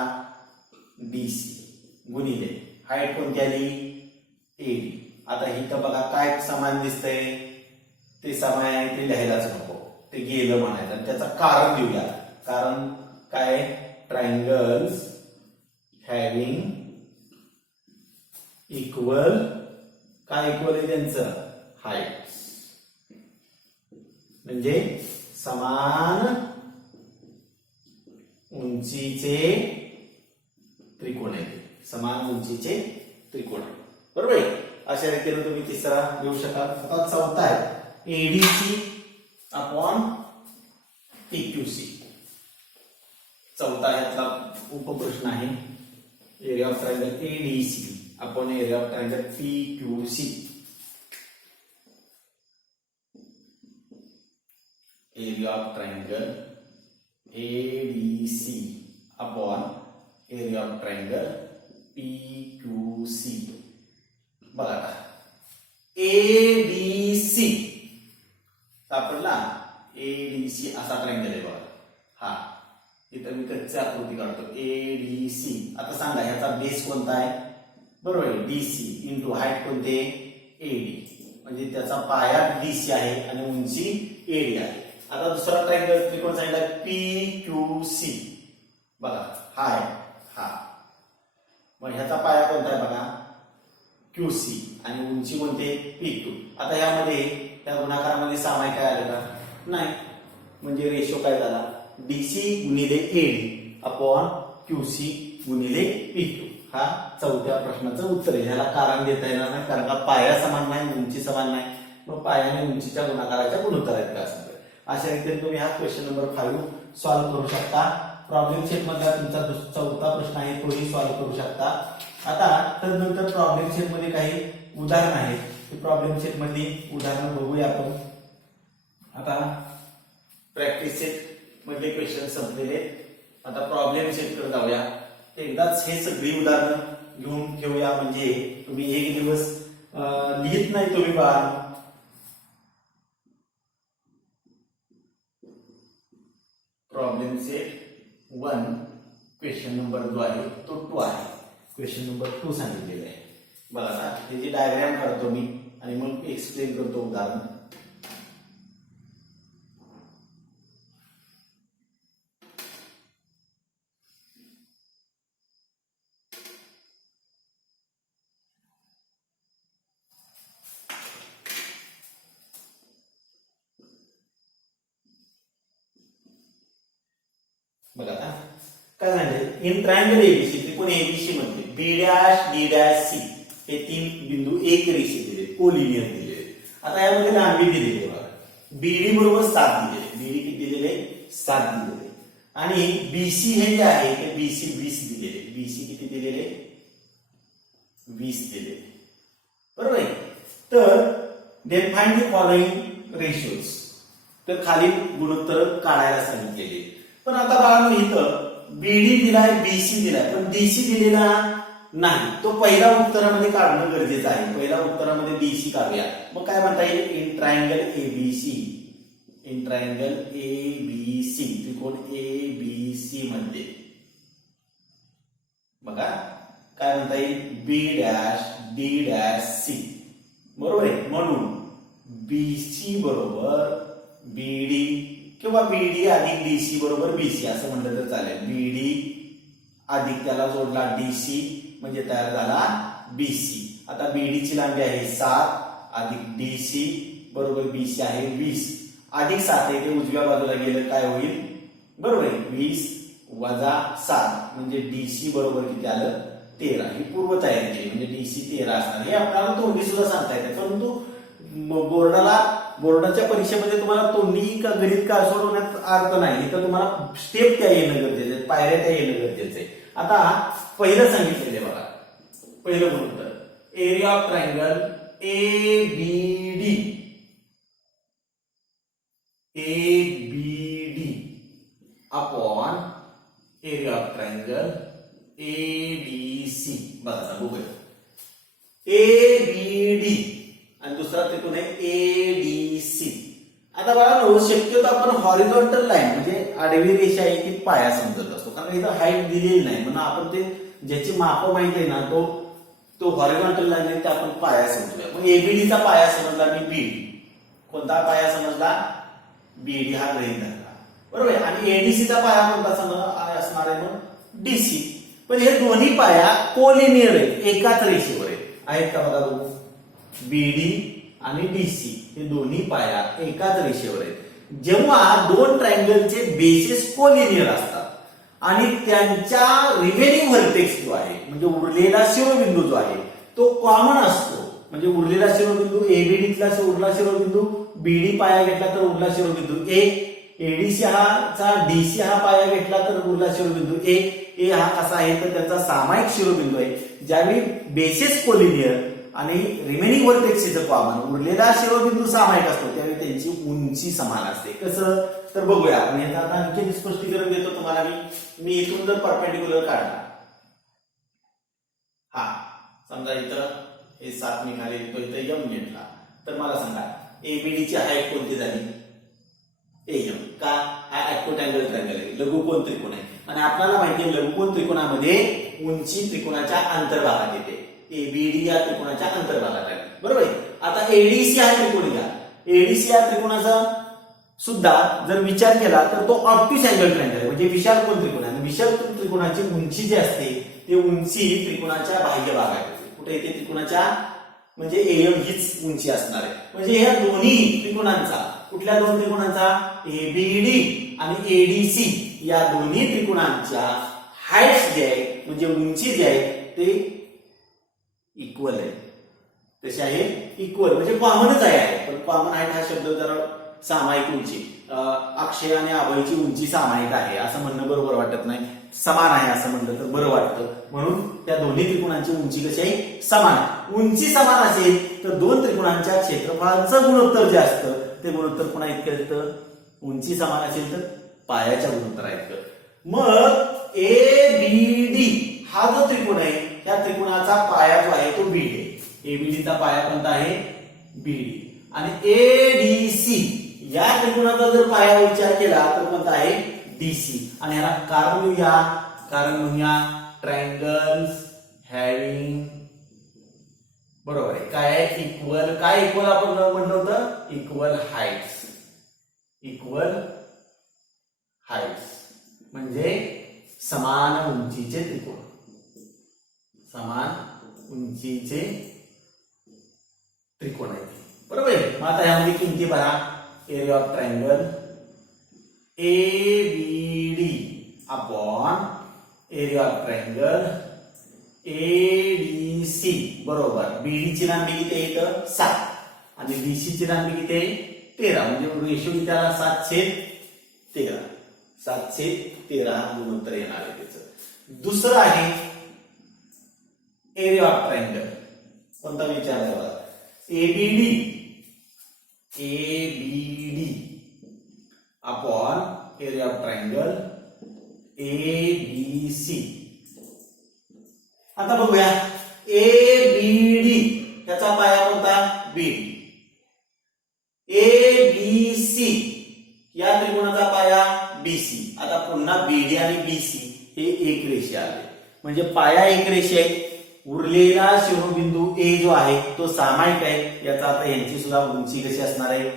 डीसी गुणिले हाईट कोणती आली? एडी. आता इथं बघा काय समान दिसतंय? ते समान आहे ते लिहायलाच नको, ते गेलं म्हणायचं. आणि त्याचं कारण देऊया. कारण काय? Triangles having equal. काय इक्वल आहे त्यांचं? हाईट. म्हणजे समान उंचीचे त्रिकोण आहे. समान उंचीचे त्रिकोण. बरोबर आहे. अशा रीतीने तुम्ही तिसरा लिहू शकाल. आता चौथा आहे एडीसी अपॉन पीक्यूसी. चौथा यातला उपप्रश्न आहे. Area of triangle ADC upon area of triangle PQC. Area of triangle ABC upon area of triangle PQC. बघा ADC सापडला. ADC असा ट्रायंगल आहे बघा. हा इथं मी कच्ची आकृती काढतो. ADC. आता सांगा ह्याचा बेस कोणता आहे? बरोबर आहे, DC इंटू हाईट कोणते? AD. म्हणजे त्याचा पाया DC आहे आणि उंची AD आहे. आता दुसरा ट्रायंगल त्रिकोण सांगितला PQC. बघा हा आहे हा. मग ह्याचा पाया कोणता आहे बघा? QC आणि उंची कोणते? PQ. आता यामध्ये त्या गुणाकारामध्ये सामाय काय आलं का? नाही. म्हणजे रेशो काय झाला? DC गुणिले AD अपॉन QC गुणिले PQ. हा चौथ्या प्रश्नाचं उत्तर आहे. ह्याला कारण देता येणार नाही कारण का पाया समान नाही, उंची समान नाही. मग पाया आणि उंचीच्या गुणाकाराच्या गुणोत्तर आहेत का असं. अशा रीतीने तुम्ही हा क्वेश्चन नंबर 5 सॉल्व्ह करू शकता. प्रॉब्लेम सेट मधला तुमचा चौथा प्रश्न आहे तोही सॉल्व्ह करू शकता. आता तदनंतर प्रॉब्लेम सेट मध्ये काही उदाहरण आहेत. प्रॉब्लेम सेट मधली उदाहरणं बघूया आपण. आता प्रॅक्टिस सेट मधले क्वेश्चन संपलेले. आता प्रॉब्लेम सेट कडे जाऊया. एकदाच हे सगळी उदाहरणं घेऊन ठेवूया म्हणजे तुम्ही एक दिवस लिहित नाही तुम्ही बघा. प्रॉब्लेम सेट 1 क्वेश्चन नंबर जो आहे तो 2 आहे. क्वेश्चन नंबर 2 सांगितलेला आहे. बघा आता त्याची डायग्राम काढतो मी आणि मग एक्सप्लेन करतो उदाहरण. बघा आता काय झाले? इन ट्रायंगल ABC त्रिकोण ABC मध्ये B' D' C हे तीन बिंदू एक रेषेत दिले, कोलिनियर दिलेले. आता यामध्ये लांबी दिलेली आहे बघा. BD बरोबर 7 दिलेले. BD किती दिलेले? 7 दिलेले. आणि BC हे जे आहे ते BC 20 दिलेले. BC किती दिलेले? 20 दिलेले. बरोबर आहे. तर then find the following ratios. तर खाली गुणोत्तर काढायला सांगितलेले. पण आता बाळांनो इथं BD दिलाय, BC दिलाय, पण DC दिलेला नाही. तो पहिला उत्तरामध्ये काढणं गरजेचं आहे. पहिल्या उत्तरामध्ये DC काढूया. मग काय म्हणता येईल? In triangle ABC. In triangle ABC त्रिकोण ABC मध्ये बघा काय म्हणता येईल? B', D', C. बरोबर आहे. म्हणून BC बरोबर BD किंवा BD अधिक DC बरोबर BC असं म्हटलं तर चालेल. BD अधिक त्याला जोडला DC म्हणजे तयार झाला BC. आता BD ची लांबी आहे 7 अधिक DC बरोबर BC आहे 20 अधिक 7 आहे ते उजव्या बाजूला गेलं काय होईल? बरोबर आहे 20 वजा 7 म्हणजे DC बरोबर किती आलं? 13. ही पूर्व तयारी केली म्हणजे DC 13 असणार. हे आपल्याला तोंडी सुद्धा सांगता येते परंतु बोर्डाच्या परीक्षेमध्ये तुम्हाला तोंडी का गणित का सोडवण्यात अर्थ नाही. तर तुम्हाला स्टेप त्या येणं गरजेचं आहे, पायऱ्या त्या येणं गरजेचं आहे. आता पहिलं सांगितलेलं बघा. पहिलं गुणोत्तर area of triangle ABD upon area of triangle ADC. बघा बघूया. ABD आणि दुसरा त्रिकोण आहे ADC. आता बघा शक्यतो आपण हॉरिझॉन्टल लाईन म्हणजे आडवी रेषा आहे ती पाया समजत असतो कारण इथं हाईट दिलेली नाही म्हणून आपण ते ज्याची माप माहिती आहे ना तो हॉरिझॉन्टल लाईन आहे ते आपण पाया समजूया. मग ABD चा पाया समजला मी BD. कोणता पाया समजला? BD हा गृहीत धरला. बरोबर आहे. आणि ADC चा पाया कोणता असणार आहे? मग DC. पण हे दोन्ही पाया कोलिनियर आहेत, एकाच रेषेवर आहेत का बघा बघू. BD आणि DC हे दोन्ही पाया एकाच रेषेवर आहेत. जेव्हा दोन ट्रायंगलचे बेसेस कोलिनियर असतात आणि त्यांच्या रिमेनिंग व्हर्टेक्स जो आहे म्हणजे उरलेला शिरोबिंदू जो आहे तो कॉमन असतो. म्हणजे उरलेला शिरोबिंदू ABD ला उरला शिरोबिंदू BD पाया घेतला तर उरला शिरोबिंदू A एडीसी हा डीसी हा पाया घेतला तर उरला शिरोबिंदू ए हा कसा आहे तर त्याचा सामायिक शिरोबिंदू आहे. ज्यावेळी बेसिस कोलिनियर आणि रिमेनिंग व्हर्टेक्सचं कॉमन उरलेला शिरोबिंदू सामायिक असतो त्यावेळी त्यांची उंची समान असते. कसं तर बघूया आपण याचं आता आणखी स्पष्टीकरण देतो तुम्हाला. मी इथून जर परपेंडिक्युलर काढला, हा समजा इथं हे 7 निघाले, तो इथं एम घेतला, तर मला सांगा एबीडीची हाईट कोणती झाली? एम. का? हा ऍक्टोटँगल ट्रायंगल आहे, लघुकोन त्रिकोण आहे आणि आपल्याला माहिती आहे लघुकोन त्रिकोणामध्ये उंची त्रिकोणाच्या अंतर्भागात येते. एबीडी या त्रिकोणाच्या अंतर्भागात आहे, बरोबर आहे. आता एडीसी हा त्रिकोण घ्या. एडीसी या त्रिकोणाचा सुद्धा जर विचार केला तर तो ऑब्ट्यूस अँगल ट्रायंगल आहे, म्हणजे विशाल कोन त्रिकोण आहे. विशाल कोन त्रिकोणाची उंची जी असते ती उंची त्रिकोणाच्या बाह्य भागात येते. कुठे येते? त्रिकोणाच्या, म्हणजे एम हीच उंची असणार आहे. म्हणजे ह्या दोन्ही त्रिकोणांचा, कुठल्या दोन त्रिकोणांचा? एबीडी आणि एडीसी या दोन्ही त्रिकोणांच्या हाईट्स जे आहे म्हणजे उंची जे आहे ते इक्वल आहे. तसे आहे इक्वल, म्हणजे कॉमनच आहे. पण कॉमन हाईट हा शब्द जरा सामायिक उंची, अक्षय आणि अभयची उंची सामायिक आहे असं म्हणणं बरोबर वाटत नाही. समान आहे असं म्हणलं तर बरं वाटतं. म्हणून त्या दोन्ही त्रिकोणांची उंची कशी आहे? समान आहे. उंची समान असेल तर दोन त्रिकोणांच्या क्षेत्रफळाचं गुणोत्तर जे असतं ते गुणोत्तर पुन्हा इतकं येतं. उंची समान असेल तर पायाच्या गुणोत्तरा इतकं. मग एबीडी हा जो त्रिकोण आहे त्या त्रिकोणाचा पाया जो आहे तो बीडी आहे. एबीडीचा पाया कोणता आहे? बीडी. आणि एडीसी या त्रिकोणाचा जर पाया विचार केला तर कोणता आहे? डीसी. आणि ह्याला कारण म्हणूया ट्रायंगल्स हॅव्हिंग, बरोबर आहे, काय आहे? इक्वल. काय इक्वल आपण म्हटलं होतं? Equal heights. इक्वल हाईट्स म्हणजे समान उंचीचे त्रिकोण. समान उंचीचे त्रिकोण आहेत, बरोबर आहे. मग आता यामध्ये किमती पहा. Area of triangle ABD upon area of triangle ADC बरोबर. बीडी ची लांबी किती आहे? इथं 7 आणि डीसी ची लांबी किती आहे? 13. म्हणजे रेशो किती आला? 7/13. 7/13 हा गुणोत्तर येणार आहे त्याचं. दुसरं आहे एरिया ऑफ ट्रायंगल. कोणता विचारला बघा? ABD upon area of triangle ABC. आता बघूया एबीडी त्याचा पाया कोणता? बीडी. एबीसी या त्रिकोणाचा पाया बीसी. आता पुन्हा बीडी आणि बीसी हे एक रेषे आले, म्हणजे पाया एक रेषे आहे. उरलेला शिरोबिंदू ए जो आहे तो सामायिक आहे. याचा अर्थ यांची सुद्धा उंची कशी असणार आहे?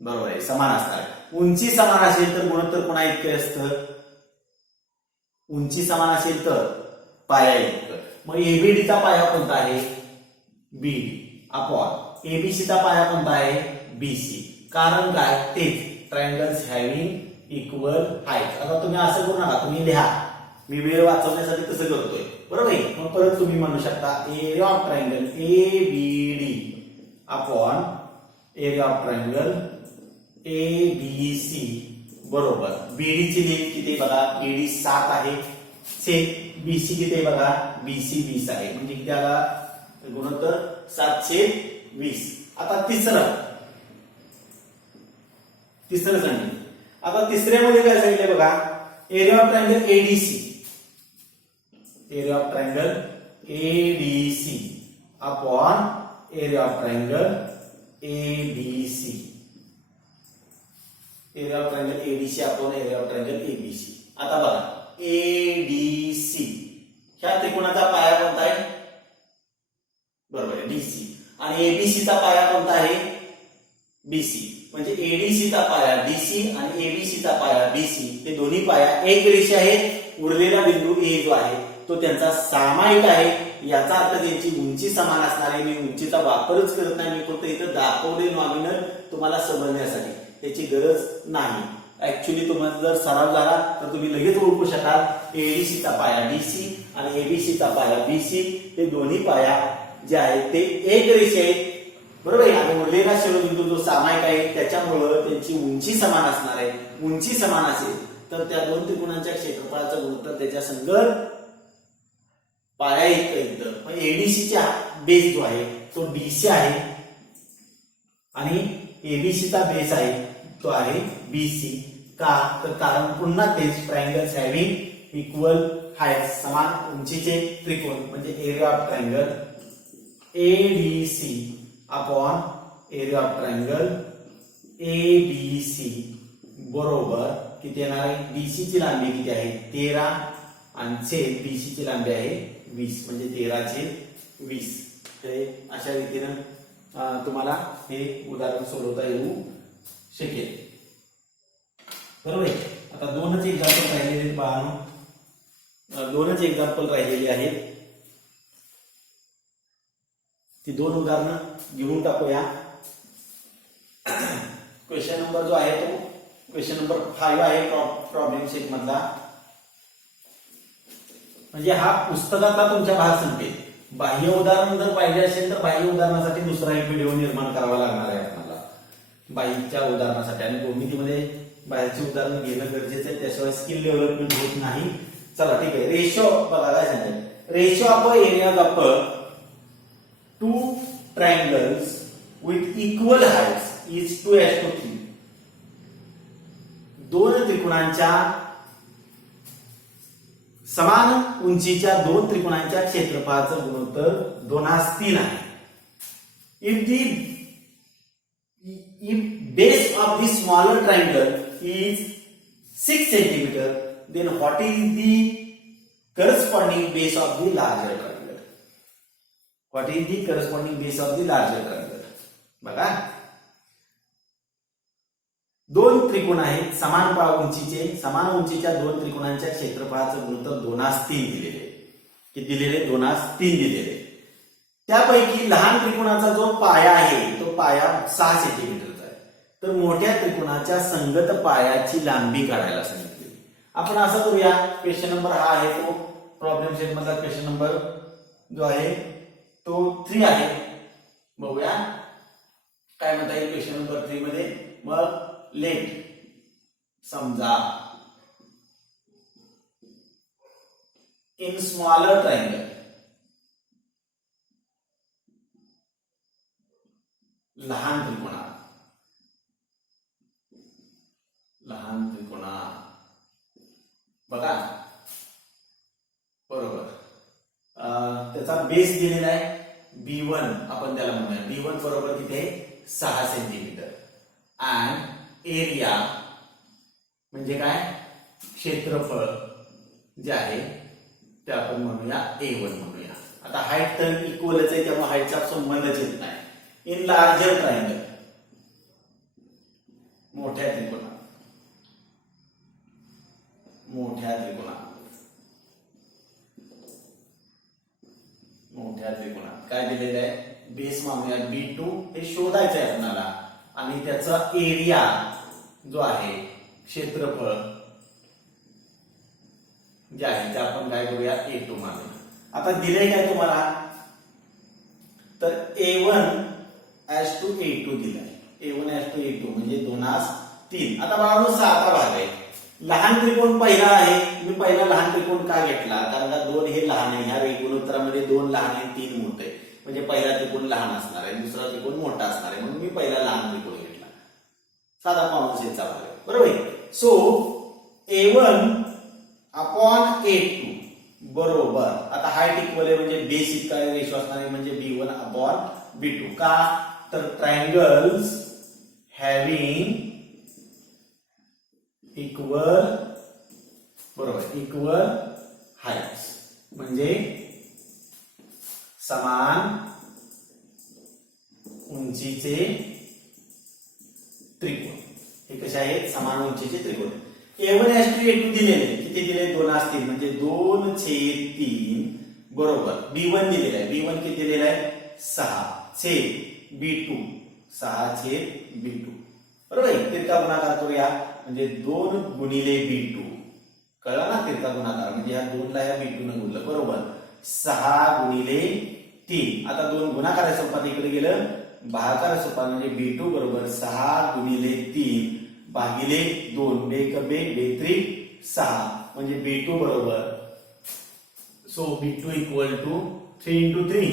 बरोबर आहे, समान असणार आहे. उंची समान असेल तर गुणोत्तर पुन्हा इतके असतं. उंची समान असेल तर पाया इतकं. मग एबीडीचा पाया कोणता आहे? बीडी अपॉन एबीसीचा पाया कोणता आहे? बीसी. कारण काय? तेच ट्रायंगल्स हॅव्हिंग इक्वल हाईट. आता तुम्ही असं करू नका, तुम्ही लिहा. मी वेळ वाचवण्यासाठी तसं करतोय, बरोबर आहे. मग परत तुम्ही म्हणू शकता area of triangle ABD upon area of triangle ABC बरोबर. बीडी ची लेंथ किती बघा? एडी 7 आहे. बीसी किती आहे बघा? बीसी 20 आहे. म्हणजे किती आला गुणोत्तर? 7/20. आता तिसरं सांगितलं. आता तिसऱ्यामध्ये काय सांगितलंय बघा? Area of triangle ADC. Area of triangle ADC upon area of triangle ABC. Area of triangle ADC upon area of triangle ABC. आता बघा एडीसी ह्या त्रिकोणाचा पाया कोणता आहे? बरोबर आहे, डीसी. आणि एबीसीचा पाया कोणता आहे? बीसी. म्हणजे एडीसीचा पाया डीसी आणि एबीसीचा पाया बीसी हे दोन्ही पाया एक रेषा आहेत. उरलेला बिंदू ए जो आहे तो त्यांचा सामायिक आहे. याचा अर्थ त्यांची उंची समान असणार आहे. मी उंचीचा वापरच करत नाही, मी फक्त इथं दाखवले नॉमिनल तुम्हाला समजण्यासाठी, त्याची गरज नाही. ऍक्च्युली तुम्हाला जर सराव झाला तर तुम्ही लगेच ओळखू शकाल एडीसीचा पाया डीसी आणि एबीसीचा पाया बीसी हे दोन्ही पाया जे आहेत ते एक रेषे आहेत. बरोबर आहे. आणि उरलेला शिरोबिंदू जो सामायिक आहे त्याच्यामुळं त्यांची उंची समान असणार आहे. उंची समान असेल तर त्या दोन त्रिकोणांच्या क्षेत्रफळाचं गुणोत्तर त्याच्या संगत पाया इतकं. पण एडीसीचा बेस जो आहे तो डीसी आहे आणि एबीसीचा बेस आहे तो आहे बीसी. का तर कारण पुन्हा तेच ट्रायंगल्स हॅव्हिंग इक्वल हाईट, समान उंचीचे त्रिकोण म्हणजे area of triangle ADC upon area of triangle ABC बरोबर किती येणार आहे. डीसी ची लांबी किती आहे 13 आणि छेद बीसी ची लांबी आहे 20 म्हणजे 13/20. हे अशा रीतीनं तुम्हाला हे उदाहरण सोडवता येऊ शकेल. बरोबर आहे. आता दोनच एक्झाम्पल राहिलेले आहेत बाळांनो, दोनच एक्झाम्पल राहिलेली आहेत. ती दोन उदाहरणं घेऊन टाकूया. क्वेश्चन नंबर जो आहे तो क्वेश्चन नंबर 5 आहे प्रॉब्लेम सेट मधला. म्हणजे हा पुस्तकातला तुमच्या भाग संपेल. बाह्य उदाहरण जर पाहिजे असेल तर बाह्य उदाहरणासाठी दुसरा एक व्हिडिओ निर्माण करावा लागणार आहे आपल्याला बाह्यच्या उदाहरणासाठी. आणि भूमितीमध्ये बाहेरची उदाहरणं घेणं गरजेचं आहे, त्याशिवाय स्किल डेव्हलपमेंट होत नाही. चला ठीक आहे. रेशो बघा काय सांगेल. Ratio of areas of two triangles with equal heights is 2:3. दोन त्रिकोणांच्या समान उंचीच्या दोन त्रिकोणांच्या क्षेत्रफळाचं गुणोत्तर 2:3 आहे. If base of the smaller triangle is 6 centimeter, then what is the corresponding base of the larger triangle? What is the corresponding base of the larger triangle? बघा, दोन त्रिकोण आहेत समान उंचीचे, समान उंचीच्या दोन त्रिकोणांच्या क्षेत्रफळाचं गुणोत्तर 2:3 दिलेले. किती दिलेले 2:3 दिलेले. त्यापैकी लहान त्रिकोणाचा जो पाया आहे तो पाया 6 सेंटीमीटरचा आहे. तर मोठ्या त्रिकोणाच्या संगत पायाची लांबी काढायला सांगितली. आपण असं करूया. क्वेश्चन नंबर हा आहे तो प्रॉब्लेम सेट मधला क्वेश्चन नंबर जो आहे तो 3 आहे. बघूया काय म्हणता येईल क्वेश्चन नंबर 3 मध्ये. मग लेट समजा इन स्मॉलर ट्रायंगल लहान त्रिकोणात बघा बरोबर त्याचा बेस दिलेला आहे B1. आपण त्याला म्हणूया B1 बरोबर किती आहे 6 सेंटीमीटर. अँड एरिया म्हणजे काय क्षेत्रफळ जे आहे ते आपण म्हणूया A1 म्हणूया. आता हाईट तर इक्वलच आहे त्यामुळे हाईटचा संबंधच येत नाही. इन लार्जर ट्रायंगल मोठ्या त्रिकोणात काय दिलेलं आहे बेस मानूया B2. हे शोधायचं आहे आपल्याला. आणि त्याचा एरिया जो आहे क्षेत्रफळ जे आहे ते आपण काय करूया A2 मानूया. आता दिले काय तुम्हाला तर A1:A2 दिलाय. A1:A2 म्हणजे 2:3. आता बाळांनो 6 भाग आहे. लहान त्रिकोण पहिला आहे. मी पहिला लहान त्रिकोण का घेतला कारण का 2 हे लहान आहे. ह्या गुणोत्तरामध्ये 2 लहान आहे 3 मोठे. म्हणजे पहिला त्रिकोण लहान असणार आहे दुसरा त्रिकोण मोठा असणार आहे म्हणून मी पहिला लहान त्रिकोण घेतला. साधा कॉमन सेन्सचा भाग आहे. बरोबर आहे. सो A1/A2 बरोबर. आता हाईट इक्वल आहे म्हणजे बेस इतका रेशो असणार आहे म्हणजे B1/B2. का तर ट्रायंगल्स हॅव्हिंग इक्वल बरोबर इक्वल हाईट्स म्हणजे समान उंचीचे त्रिकोण. हे कसे आहेत समान उंचीचे त्रिकोण. A1:A2 दिलेले किती दिले 2:3 म्हणजे 2/3 बरोबर. B1 दिलेला आहे. B1 किती दिलेला आहे 6/B2 6/B2 बरोबर आहे. तिरका गुणाकार करूया म्हणजे 2 गुणिले B2 कळलं ना. तिरका गुणाकार म्हणजे ह्या 2 ला या B2 न गुणलं बरोबर. 6 गुणिले 3. आता 2 गुणाकार स्वरूपात इकडे गेलं भागाकार स्वरूपात म्हणजे B2 बरोबर 6 गुणिले 3 भागिले 2 बेक बेत्रिक 6 म्हणजे B2 बरोबर so B2 equal to 3 into 3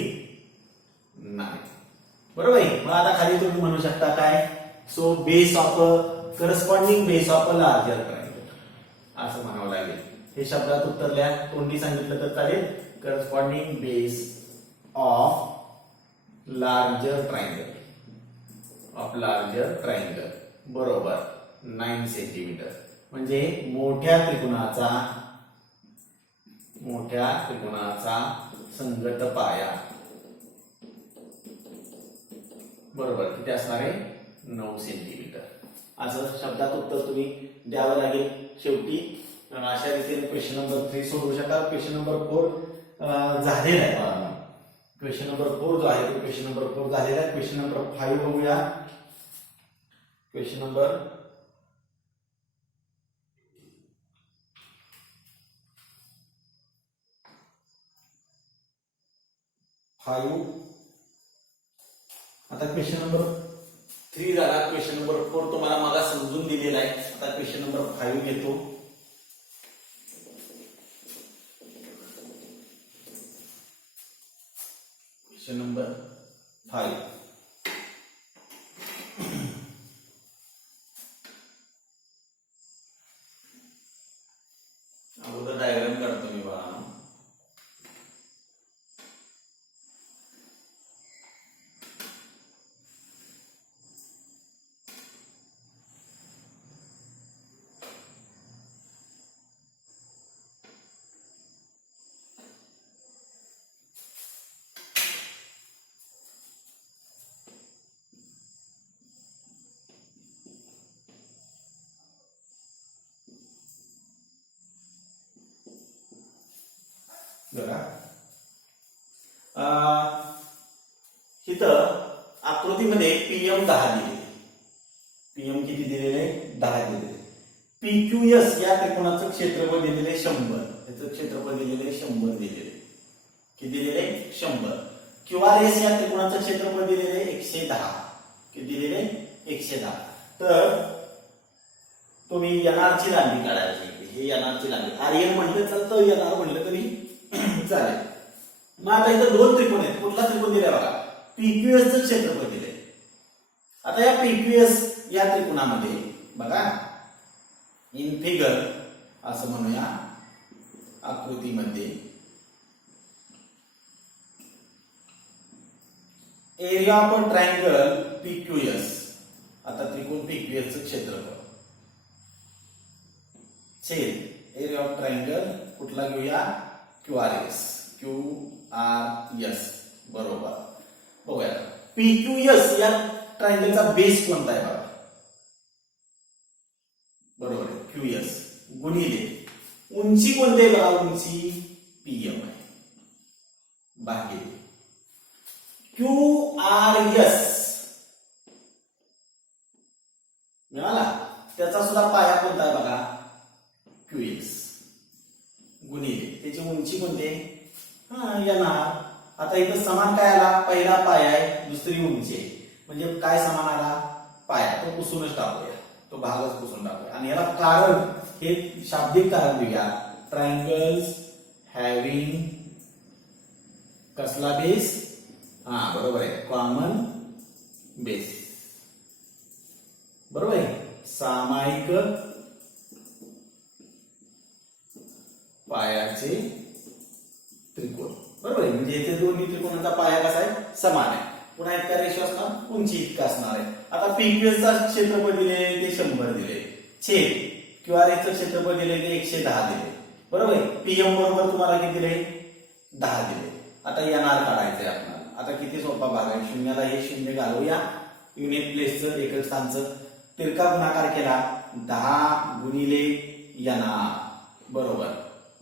9 बरोबर आहे. मग आता खाली तुम्ही म्हणू शकता काय so base of corresponding base of a larger triangle असं म्हणावं लागेल. हे शब्दात उत्तर लिहा तोंडी सांगितलं तर चालेल. Corresponding base of larger triangle बरोबर 9 सेंटीमीटर म्हणजे मोठ्या त्रिकोणाचा संगत पाया बरोबर किती असणार आहे 9 सेंटीमीटर. असं शब्दात उत्तर तुम्ही द्यावं लागेल. शेवटी अशा रीतीने क्वेश्चन नंबर 3 सोडवू शकाल. क्वेश्चन नंबर 4 झालेला आहे. क्वेश्चन नंबर 4 जो आहे तो क्वेश्चन नंबर 4 झालेला आहे. क्वेश्चन नंबर 5 बघूया. क्वेश्चन नंबर 5 आता क्वेश्चन नंबर 3 झाला. क्वेश्चन नंबर 4 तुम्हाला मला समजून दिलेला आहे. आता क्वेश्चन नंबर 5 घेतो. क्वेश्चन नंबर 5 अगोदर डायग्राम काढतो मी बघा. बघा इथं आकृतीमध्ये PM 10 दिले. PM किती दिलेले 10 दिलेले. PQS या त्रिकोणाचं क्षेत्रफळ दिलेले 100. याचं क्षेत्रफळ दिलेले 100 दिलेले. किती दिलेले 100. QRS या त्रिकोणाचं क्षेत्रफळ दिलेले 110. किती दिलेले 110. तर तुम्ही NR ची लांबी काढायची. हे NR ची लांबी RN म्हटलं चालतं NR म्हटलं तरी चालेल. मग आता इथं 2 त्रिकोण आहेत. कुठला त्रिकोण दिलाय बघा PQS चं क्षेत्रफळ दिलंय. आता या PQS या त्रिकोणामध्ये बघा इन फिगर असं म्हणूया आकृतीमध्ये area of a triangle PQS. आता त्रिकोण PQS चं क्षेत्रफळ छेद एरिया ऑफ ट्रायंगल कुठला घेऊया QRS बरोबर. बघूया PQS या ट्रायंगलचा बेस कोणता आहे बघा बरोबर आहे QS गुणिले उंची कोणती आहे बघा उंची PM आहे भागिले QRS मिळाला. त्याचा सुद्धा पाया कोणता आहे बघा QS गुणिले त्याची उंची कोणती येणार. आता इथं समान काय आला पहिला पाया आहे दुसरी उंची आहे म्हणजे काय समान आला पाया. तो पुसूनच टाकूया तो भागच पुसून टाकूया. आणि याला कारण हे शाब्दिक कारण देऊया. ट्रायंगल्स हॅव्हिंग कसला बेस बरोबर आहे कॉमन बेस बरोबर आहे सामायिक पायाचे त्रिकोण बरोबर आहे. म्हणजे इथे दोन्ही त्रिकोणाचा पाया कसा आहे समान आहे. पुन्हा इतका रेशो असणार उंची इतका असणार आहे. आता PQS चा क्षेत्रफळ दिले ते 100 दिले छेद QRS चं क्षेत्रफळ दिले ते 110 दिले बरोबर आहे. PM बरोबर तुम्हाला किती दिले 10 दिले. आता NR काढायचंय आपल्याला. आता किती सोपा भाग आहे. शून्याला हे शून्य घालूया. युनिट प्लेसचं एकक स्थानचं तिरका गुणाकार केला 10 गुणिले NR बरोबर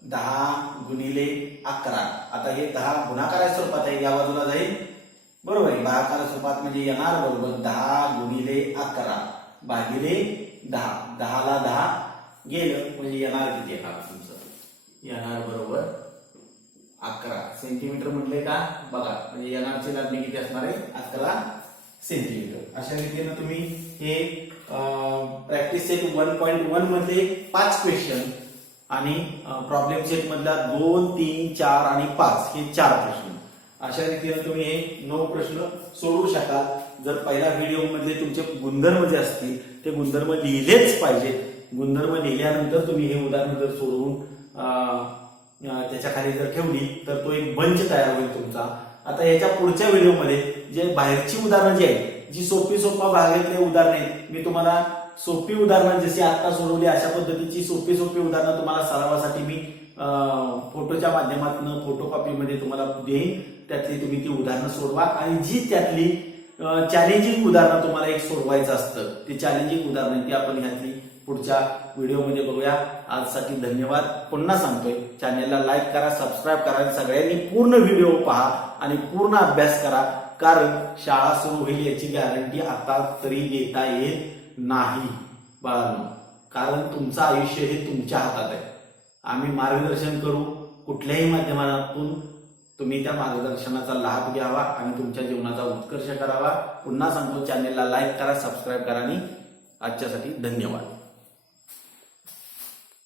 10 गुणिले 11. आता हे 10 गुणाकार स्वरूपात आहे या बाजूला जाईल बरोबर आहे. भागाकार स्वरूपात म्हणजे NR बरोबर 10 गुणिले 11 भागिले 10. 10 ला 10 गेलं म्हणजे NR किती येणार तुमचं NR बरोबर 11 सेंटीमीटर म्हटले का बघा. म्हणजे NR ची लांबी किती असणार आहे 11 सेंटीमीटर. अशा रीतीने तुम्ही हे प्रॅक्टिस सेट 1.1 मध्ये 5 क्वेश्चन आणि प्रॉब्लेम सेट मधला 2, 3, 4 आणि 5 हे 4 प्रश्न अशा रीतीने तुम्ही हे 9 प्रश्न सोडवू शकाल. जर पहिल्या व्हिडिओ मध्ये तुमचे गुणधर्म जे असतील ते गुणधर्म लिहिलेच पाहिजे. गुणधर्म लिहिल्यानंतर तुम्ही हे उदाहरण जर सोडवून त्याच्या खाली जर ठेवली तर तो एक बंच तयार होईल तुमचा. आता याच्या पुढच्या व्हिडिओमध्ये जे बाहेरची उदाहरणं जी आहेत, जी सोपा भागातले उदाहरणे आहेत, मी तुम्हाला सोपी उदाहरणं जशी आता सोडवली अशा पद्धतीची सोपी उदाहरणं तुम्हाला सरावासाठी मी फोटोच्या माध्यमातून फोटोकॉपीमध्ये तुम्हाला देईन. त्यातली तुम्ही ती उदाहरणं सोडवा आणि जी त्यातली चॅलेंजिंग उदाहरणं तुम्हाला एक सोडवायचं असतं ते चॅलेंजिंग उदाहरणं ती आपण ह्यातली पुढच्या व्हिडिओमध्ये बघूया. आजसाठी धन्यवाद. पुन्हा सांगतोय, चॅनेलला लाईक करा, सबस्क्राईब करा आणि सगळ्यांनी पूर्ण व्हिडिओ पहा आणि पूर्ण अभ्यास करा. कारण शाळा सुरू होईल याची गॅरंटी आता तरी देता येत नाही बाळांनो. कारण तुमचं आयुष्य हे तुमच्या हातात आहे. आम्ही मार्गदर्शन करू कुठल्याही माध्यमातून. तुम्ही त्या मार्गदर्शनाचा लाभ घ्यावा आणि तुमच्या जीवनाचा उत्कर्ष करावा. पुन्हा सांगतो, चॅनेलला लाईक करा, सबस्क्राईब करा आणि आजच्यासाठी धन्यवाद.